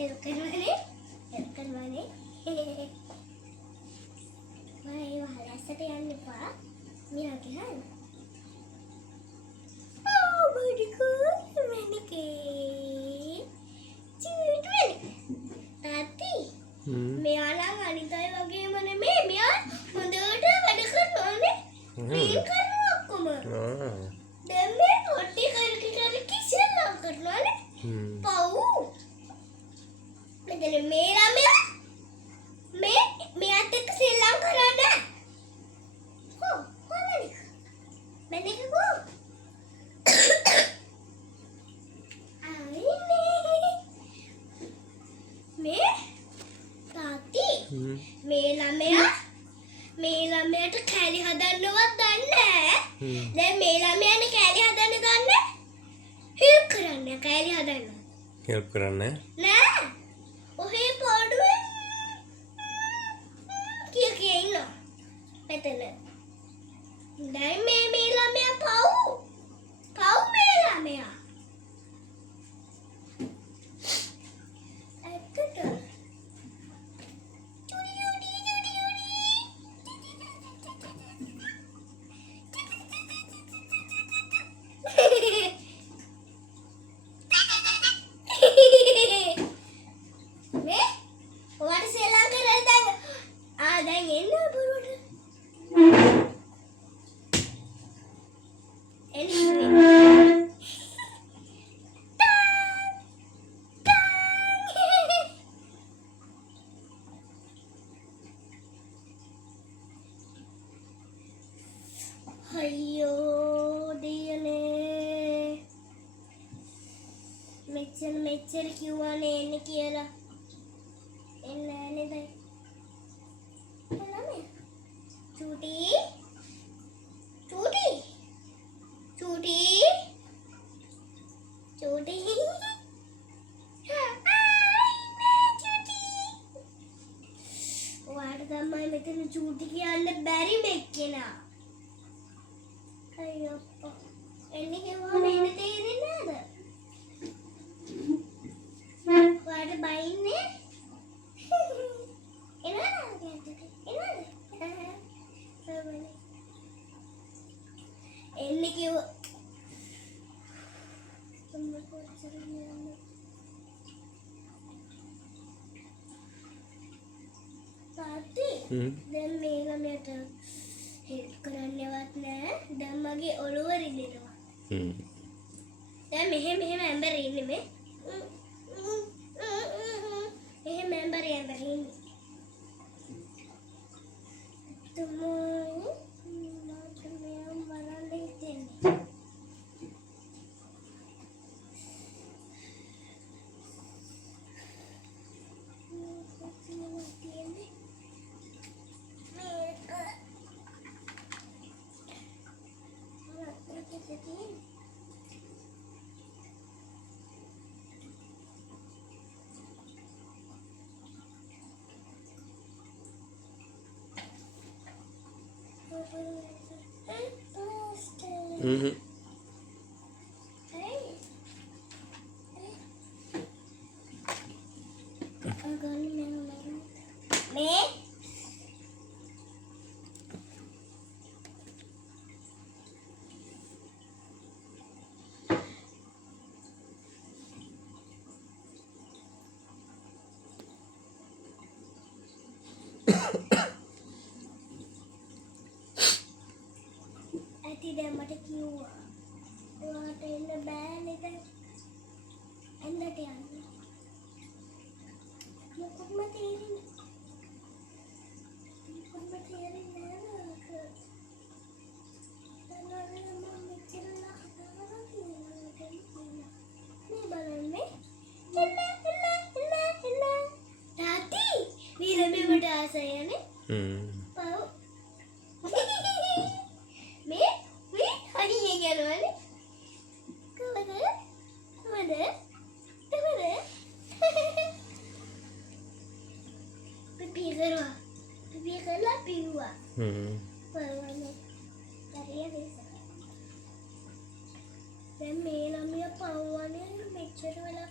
Help කරනවානේ මම ඒ වහලැස්සට යන්න එපා මියාගේ හරි මෙයාලා අනිත් අය වගේම නෙමෙයි මෙයා හොඳට වැඩ කරනවානේ ක්ලීන් කරනවා ඔක්කොම දැන් මේ පොට්ටි කරකි ඉස්සෙල්ලා කරනවානේ පව් මෙතන මේ ළමයා මෙයාත් එක්ක සෙල්ලම් කරන්නේ හොඳනේ මැනික ගෝ මේ තාත්ති මේ ළමයාට කැලි හදන්නවත් දන්නේ නැහැ. දැන් මේ ළමයානේ කැලි හදන්න දන්නේ. හෙල්ප් කරන්න කැලි හදන්න. හෙල්ප් කරන්න නෑ. ඔහේ පාඩුවේ කිය ඉන්නවා. මෙතන. දැන් මේ ළමයා පව් මේ ළමයා. අයියෝ දෙයනේ මෙච්චර කිව්වනේ එන්න කියලා එන්නේ නේද ළමයා චූටි ඔයාට තමයි මෙතන චූටි කියන්න බැරි මෙක්කෙනා අයියෝ එන්නේ කිව්වම එන්න තේරෙන්නේ නැද? ඔයාට බයින්නේ? එනවද? එන්නේ කිව්ව තාත්ති දැන් මේ ළමයට හෙල්ප් කරන්නවත් නෑ. දැන් මගේ ඔළුව රිදෙනවා. දැන් මෙහෙම ඇම්බර් ඉන්නේ මේ. එහෙම ඇම්බර් ඉන්නේ. තුමෝ මට මෙයන් බලන්න හිතෙන්නේ. ඇති දැන් මට කිව්වා ඔයාට එන්න බෑ නේද එන්නට යන්න මොකක්ම තේරෙන්නේ දැන් මේ ළමයා පව්වනේ මෙච්චර වෙලා